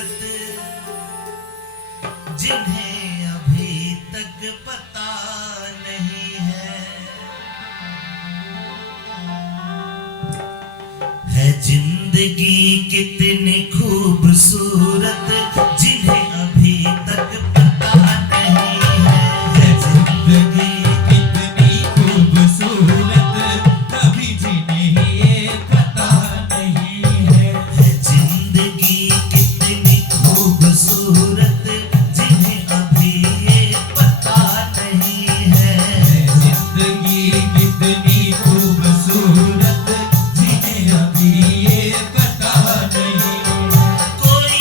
खूबसूरत जिन्हें अभी तक पता नहीं है जिंदगी कितनी खूबसूरत जिन्हें अभी तक पता नहीं है जिंदगी कितनी खूबसूरत कभी जिन्हें ये पता नहीं है जिंदगी कितनी खूबसूरत जिन्हें अभी ये पता नहीं है जिंदगी कितनी खूबसूरत जिन्हें अभी ये पता नहीं है कोई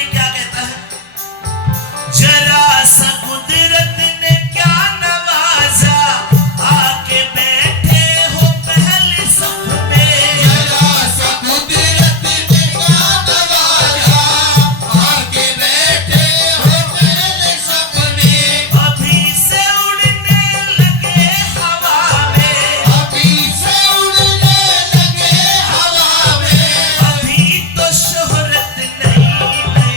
कवि क्या कहता है, जरा सा कुदरत ने क्या नवाजा, आके बैठे हो पहले सफ में। जरा सा कुदरत ने क्या नवाजा, आके बैठे हो पहले सफ में। अभी से उड़ने लगे हवा में, अभी से उड़ने लगे हवा में। अभी तो शोहरत नहीं है।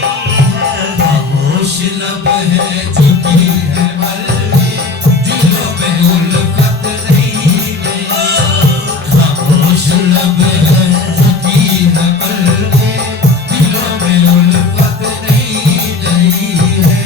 खामोश लब है झुकी है मर्जी, दिलों में उल्फत नहीं गई। खामोश लब है झुकी है मर्जी, दिलों में उल्फत नहीं गई है।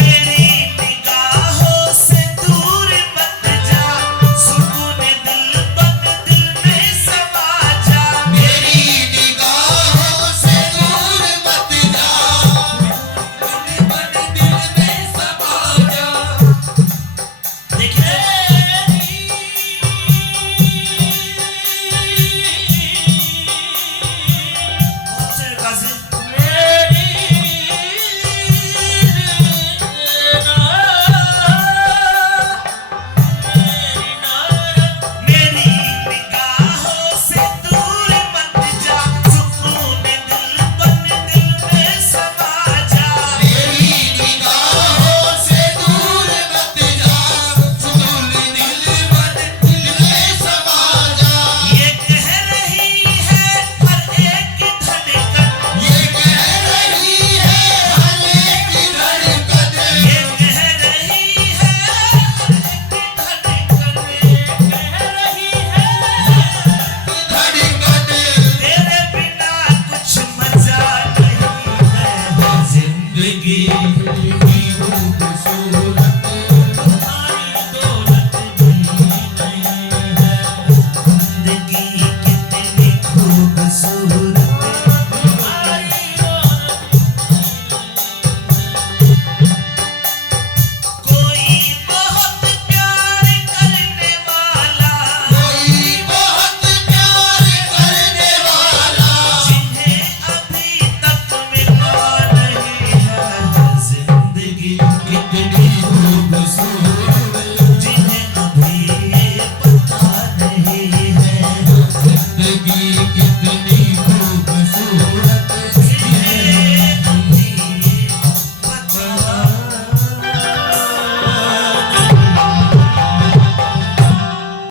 मेरी निगाहों से दूर मत जा, सुकून दिल बन दिल में समा जा। मेरी निगाहों से दूर मत जा, बन दिल में समा जा। देखिए कौन से गाजी? मेरी निगाहों से दूर मत जा, सुकून दिल बन दिल में समा जा। मेरी निगाहों से दूर मत जा, सुकून दिल बन दिल में समा जा। ये कह रही है हर एक धड़कन, ये कह रही है हर एक धड़कन, ये कह रही है हर एक धड़कन, ये कह रही है धड़कन। तेरे बिना कुछ मजा नहीं है। जिंदगी की खूबसूरत तुम्हारी दौलत भी नहीं है। जिंदगी कितनी खूबसूरत, तुम्हारी दौलत कोई बहुत प्यार करने वाला, कोई बहुत प्यार करने वाला, जिन्हें अभी तक मिला नहीं है। जिंदगी कितनी खूबसूरत, जिन्हें अभी ये पता नहीं है। जिंदगी की